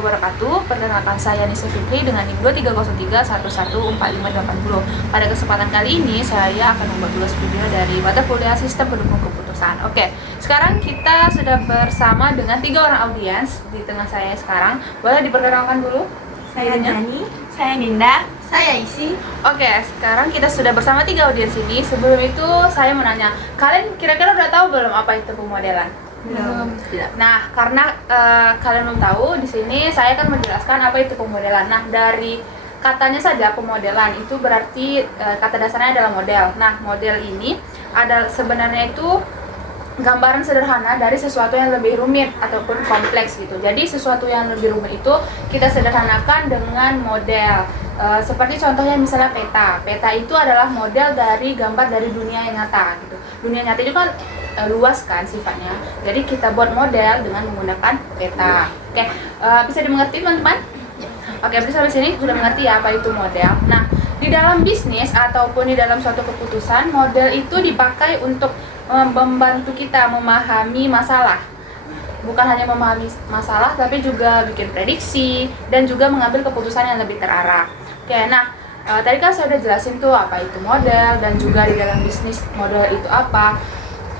wabarakatuh. Perkenalkan saya Nisa Fikri dengan NIM 2303114580. Pada kesempatan kali ini saya akan membuat tugas video dari mata kuliah Sistem Pendukung Keputusan. Oke, sekarang kita sudah bersama dengan 3 orang audiens di tengah saya sekarang. Boleh diperkenalkan dulu? Saya Jani, saya Ninda, saya Isi. Oke, sekarang kita sudah bersama 3 audiens ini. Sebelum itu saya mau nanya, kalian kira-kira udah tahu belum apa itu pemodelan? Belum. Nah, karena kalian belum tahu, di sini saya akan menjelaskan apa itu pemodelan. Nah, dari katanya saja pemodelan itu berarti kata dasarnya adalah model. Nah, model ini adalah sebenarnya itu gambaran sederhana dari sesuatu yang lebih rumit ataupun kompleks gitu. Jadi sesuatu yang lebih rumit itu kita sederhanakan dengan model. Seperti contohnya misalnya peta. Peta itu adalah model dari gambar dari dunia yang nyata gitu. Dunia nyata itu kan luas kan sifatnya. Jadi kita buat model dengan menggunakan peta. Oke, bisa dimengerti teman-teman? Oke, berarti sampai sini sudah mengerti ya apa itu model. Nah, di dalam bisnis ataupun di dalam suatu keputusan, model itu dipakai untuk membantu kita memahami masalah. Bukan hanya memahami masalah, tapi juga bikin prediksi dan juga mengambil keputusan yang lebih terarah. Oke, nah tadi kan saya udah jelasin tuh apa itu model dan juga di dalam bisnis model itu apa.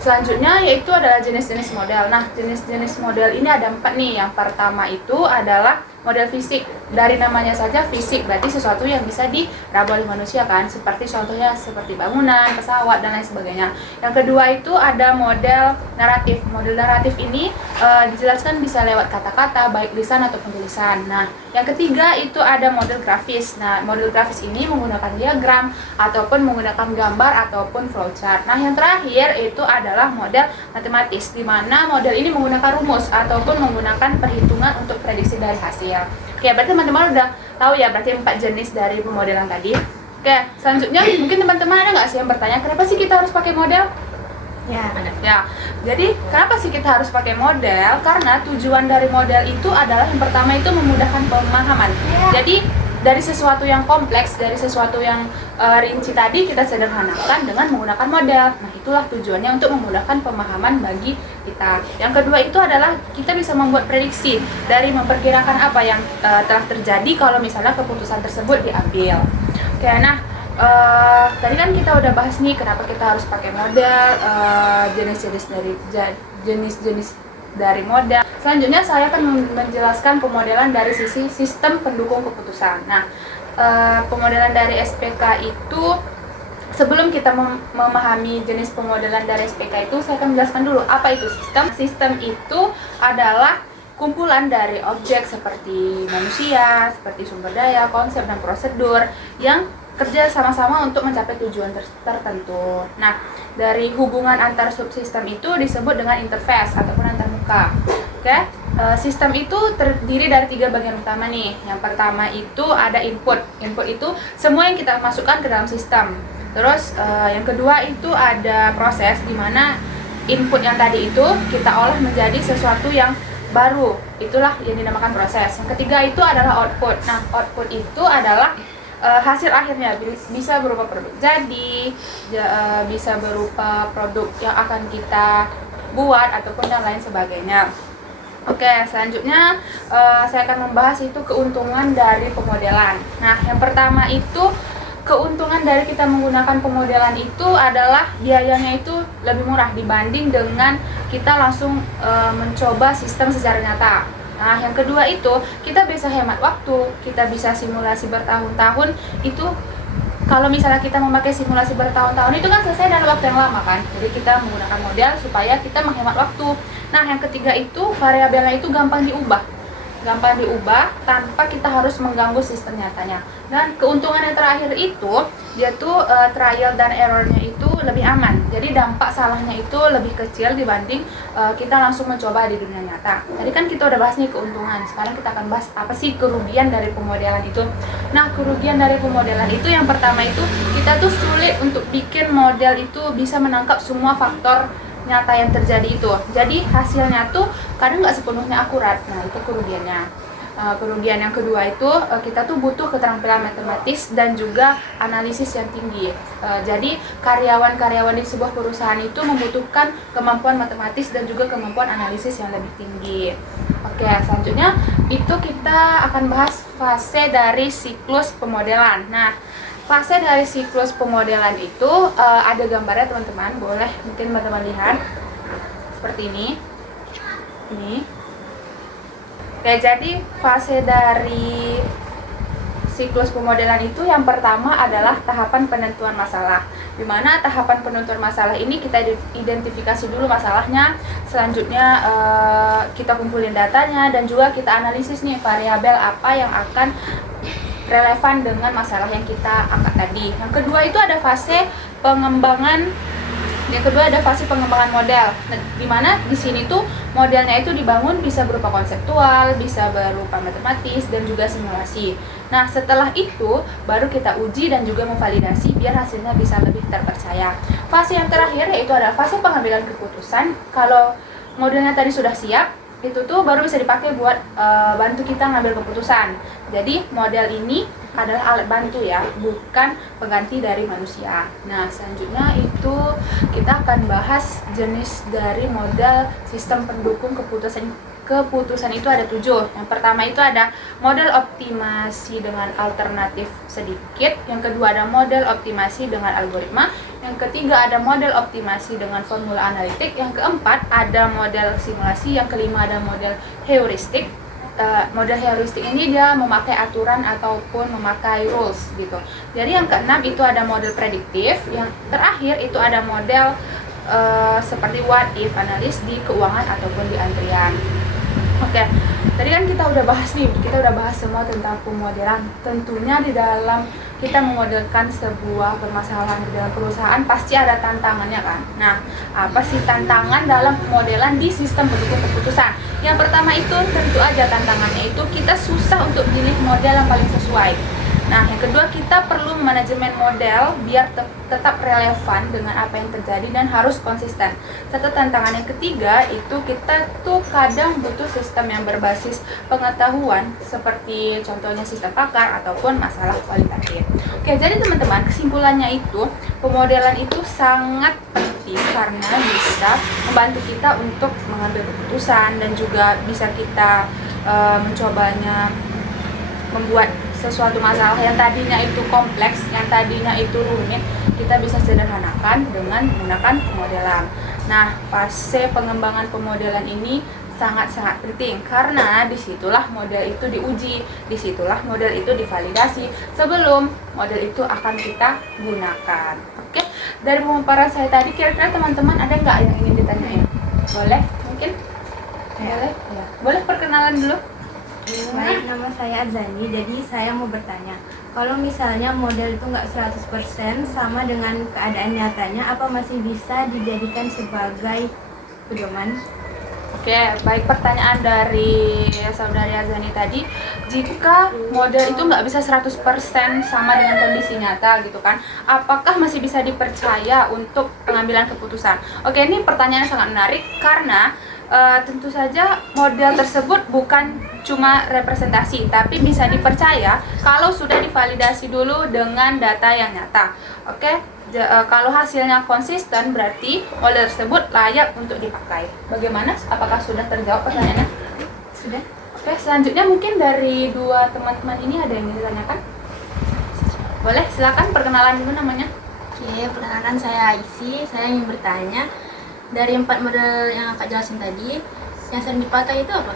Selanjutnya yaitu adalah jenis-jenis model. Nah, jenis-jenis model ini ada 4 nih. Yang pertama itu adalah model fisik. Dari namanya saja fisik, berarti sesuatu yang bisa diraba oleh manusia kan. Seperti contohnya seperti bangunan, pesawat, dan lain sebagainya. Yang kedua itu ada model naratif. Model naratif ini dijelaskan bisa lewat kata-kata, baik lisan ataupun tulisan. Nah, yang ketiga itu ada model grafis. Nah, model grafis ini menggunakan diagram ataupun menggunakan gambar ataupun flowchart. Nah, yang terakhir itu adalah model matematis, di mana model ini menggunakan rumus ataupun menggunakan perhitungan untuk prediksi dari hasil. Oke, berarti teman-teman udah tahu ya berarti 4 jenis dari pemodelan tadi. Oke, selanjutnya mungkin teman-teman ada nggak sih yang bertanya kenapa sih kita harus pakai model? Ya, ada. Ya, jadi kenapa sih kita harus pakai model? Karena tujuan dari model itu adalah yang pertama itu memudahkan pemahaman. Jadi dari sesuatu yang kompleks, dari sesuatu yang rinci tadi kita sederhanakan dengan menggunakan model. Nah, itulah tujuannya untuk memudahkan pemahaman bagi kita. Yang kedua itu adalah kita bisa membuat prediksi dari memperkirakan apa yang telah terjadi kalau misalnya keputusan tersebut diambil. Oke, nah tadi kan kita udah bahas nih kenapa kita harus pakai model, jenis-jenis dari model. Selanjutnya saya akan menjelaskan pemodelan dari sisi sistem pendukung keputusan. Nah, pemodelan dari SPK itu sebelum kita memahami jenis pemodelan dari SPK itu saya akan menjelaskan dulu apa itu sistem. Sistem itu adalah kumpulan dari objek seperti manusia, seperti sumber daya, konsep dan prosedur yang kerja sama-sama untuk mencapai tujuan tertentu. Nah, dari hubungan antar subsistem itu disebut dengan interface ataupun antarmuka. Oke, sistem itu terdiri dari 3 bagian utama nih. Yang pertama itu ada input. Input itu semua yang kita masukkan ke dalam sistem. Terus yang kedua itu ada proses, di mana input yang tadi itu kita olah menjadi sesuatu yang baru. Itulah yang dinamakan proses. Yang ketiga itu adalah output. Nah, output itu adalah hasil akhirnya, bisa berupa produk jadi, bisa berupa produk yang akan kita buat ataupun yang lain sebagainya. Oke, selanjutnya saya akan membahas itu keuntungan dari pemodelan. Nah, yang pertama itu keuntungan dari kita menggunakan pemodelan itu adalah biayanya itu lebih murah dibanding dengan kita langsung mencoba sistem secara nyata. Nah, yang kedua itu kita bisa hemat waktu, kita bisa simulasi bertahun-tahun. Itu kalau misalnya kita memakai simulasi bertahun-tahun itu kan selesai dalam waktu yang lama kan. Jadi kita menggunakan model supaya kita menghemat waktu. Nah, yang ketiga itu variabelnya itu gampang diubah tanpa kita harus mengganggu sistem nyatanya. Dan keuntungan yang terakhir itu dia tuh trial dan errornya itu lebih aman. Jadi dampak salahnya itu lebih kecil dibanding kita langsung mencoba di dunia nyata. Tadi kan kita udah bahas nih keuntungan. Sekarang kita akan bahas apa sih kerugian dari pemodelan itu. Nah, kerugian dari pemodelan itu yang pertama itu kita tuh sulit untuk bikin model itu bisa menangkap semua faktor nyata yang terjadi itu. Jadi hasilnya tuh kadang nggak sepenuhnya akurat. Nah, itu kerugiannya. Kerugian yang kedua itu kita tuh butuh keterampilan matematis dan juga analisis yang tinggi. Jadi karyawan-karyawan di sebuah perusahaan itu membutuhkan kemampuan matematis dan juga kemampuan analisis yang lebih tinggi. Oke. Oke, selanjutnya itu kita akan bahas fase dari siklus pemodelan. Nah, fase dari siklus pemodelan itu ada gambarnya teman-teman, boleh mungkin teman-teman lihat seperti ini. Oke, jadi fase dari siklus pemodelan itu yang pertama adalah tahapan penentuan masalah, di mana tahapan penentuan masalah ini kita identifikasi dulu masalahnya, selanjutnya kita kumpulin datanya dan juga kita analisis nih variabel apa yang akan relevan dengan masalah yang kita angkat tadi. Yang kedua itu ada fase pengembangan. Yang kedua ada fase pengembangan model, di mana di sini tuh modelnya itu dibangun bisa berupa konseptual, bisa berupa matematis dan juga simulasi. Nah, setelah itu baru kita uji dan juga memvalidasi biar hasilnya bisa lebih terpercaya. Fase yang terakhir yaitu adalah fase pengambilan keputusan. Kalau modelnya tadi sudah siap, itu tuh baru bisa dipakai buat bantu kita ngambil keputusan. Jadi model ini adalah alat bantu ya, bukan pengganti dari manusia. Nah, selanjutnya itu kita akan bahas jenis dari model sistem pendukung keputusan. Keputusan itu ada 7. Yang pertama itu ada model optimasi dengan alternatif sedikit. Yang kedua ada model optimasi dengan algoritma. Yang ketiga ada model optimasi dengan formula analitik. Yang keempat ada model simulasi. Yang kelima ada model heuristik. Model heuristik ini dia memakai aturan ataupun memakai rules gitu. Jadi yang keenam itu ada model prediktif. Yang terakhir itu ada model seperti what if analis di keuangan ataupun di antrian. Oke, tadi kan kita udah bahas semua tentang pemodelan. Tentunya di dalam kita memodelkan sebuah permasalahan di dalam perusahaan pasti ada tantangannya kan. Nah, apa sih tantangan dalam pemodelan di sistem pendukung keputusan? Yang pertama itu tentu aja tantangannya itu kita susah untuk pilih model yang paling sesuai. Nah, yang kedua kita perlu manajemen model biar tetap relevan dengan apa yang terjadi dan harus konsisten. Serta tantangan yang ketiga itu kita tuh kadang butuh sistem yang berbasis pengetahuan seperti contohnya sistem pakar ataupun masalah kualitatif. Oke, jadi teman-teman kesimpulannya itu pemodelan itu sangat penting karena bisa membantu kita untuk mengambil keputusan dan juga bisa kita mencobanya membuat sesuatu masalah yang tadinya itu kompleks, yang tadinya itu rumit, kita bisa sederhanakan dengan menggunakan pemodelan. Nah, fase pengembangan pemodelan ini sangat-sangat penting karena disitulah model itu diuji, disitulah model itu divalidasi sebelum model itu akan kita gunakan. Oke, dari pemaparan saya tadi kira-kira teman-teman ada nggak yang ingin ditanyain? Boleh? Mungkin? Boleh? Ya. Boleh perkenalan dulu? Baik, nama saya Azani, jadi saya mau bertanya, kalau misalnya model itu nggak 100% sama dengan keadaan nyatanya, apa masih bisa dijadikan sebagai pedoman? Oke, baik, pertanyaan dari saudari Azani tadi, jika model itu nggak bisa 100% sama dengan kondisi nyata gitu kan, apakah masih bisa dipercaya untuk pengambilan keputusan? Oke, ini pertanyaan sangat menarik karena tentu saja model tersebut bukan cuma representasi, tapi bisa dipercaya kalau sudah divalidasi dulu dengan data yang nyata. Oke, kalau hasilnya konsisten berarti model tersebut layak untuk dipakai. Bagaimana? Apakah sudah terjawab pertanyaannya? Sudah. Oke, selanjutnya mungkin dari dua teman-teman ini ada yang ingin ditanyakan? Boleh, silakan perkenalan dulu namanya. Oke, perkenalkan saya Aisy, saya ingin bertanya, dari 4 model yang Kak jelasin tadi, yang sering dipakai itu apa?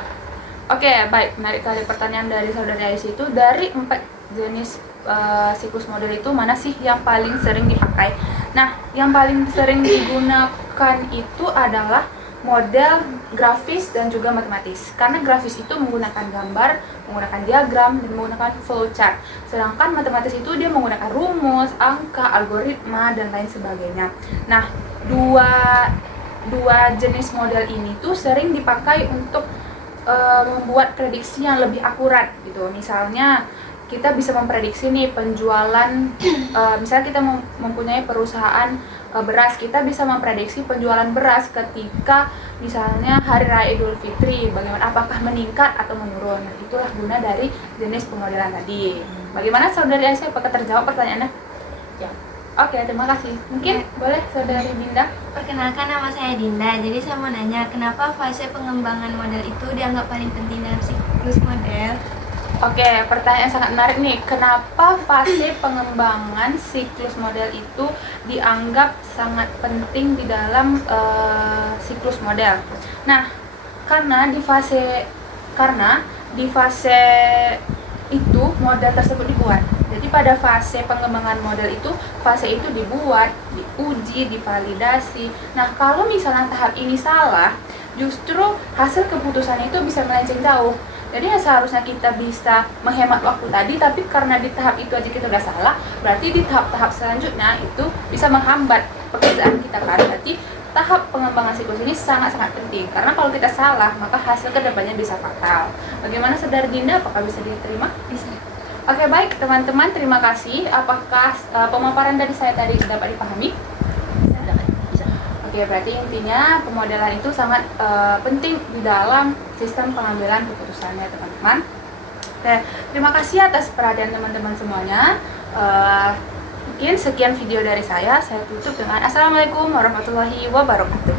Oke, baik, menarik kali pertanyaan dari saudari Aisy itu. Dari 4 jenis siklus model itu mana sih yang paling sering dipakai? Nah, yang paling sering digunakan itu adalah model grafis dan juga matematis. Karena grafis itu menggunakan gambar, menggunakan diagram, dan menggunakan flowchart. Sedangkan matematis itu dia menggunakan rumus, angka, algoritma, dan lain sebagainya. Nah, dua jenis model ini tuh sering dipakai untuk membuat prediksi yang lebih akurat gitu. Misalnya kita bisa memprediksi nih penjualan, misalnya kita mempunyai perusahaan beras, kita bisa memprediksi penjualan beras ketika misalnya Hari Raya Idul Fitri, bagaimana, apakah meningkat atau menurun. Nah, itulah guna dari jenis pemodelan tadi. Bagaimana saudari Aisyah, apakah terjawab pertanyaannya? Ya. Oke, terima kasih. Mungkin boleh Saudari Dinda? Perkenalkan, nama saya Dinda. Jadi saya mau nanya, kenapa fase pengembangan model itu dianggap paling penting dalam siklus model? Oke, pertanyaan sangat menarik nih. Kenapa fase pengembangan siklus model itu dianggap sangat penting di dalam siklus model? Nah, karena di fase itu model tersebut dibuat. Jadi pada fase pengembangan model itu, fase itu dibuat, diuji, divalidasi. Nah, kalau misalnya tahap ini salah, justru hasil keputusan itu bisa melenceng jauh. Jadi ya seharusnya kita bisa menghemat waktu tadi, tapi karena di tahap itu aja kita udah salah, berarti di tahap-tahap selanjutnya itu bisa menghambat pekerjaan kita kan. Berarti tahap pengembangan siklus ini sangat-sangat penting, karena kalau kita salah, maka hasil kedepannya bisa fatal. Bagaimana Saudari Dinda, apakah bisa diterima? Bisa. Oke, baik teman-teman, terima kasih. Apakah pemaparan dari saya tadi dapat dipahami? Bisa. Oke, berarti intinya pemodelan itu sangat penting di dalam sistem pengambilan keputusannya, teman-teman. Oke, terima kasih atas perhatian teman-teman semuanya. Mungkin sekian video dari saya tutup dengan Assalamualaikum warahmatullahi wabarakatuh.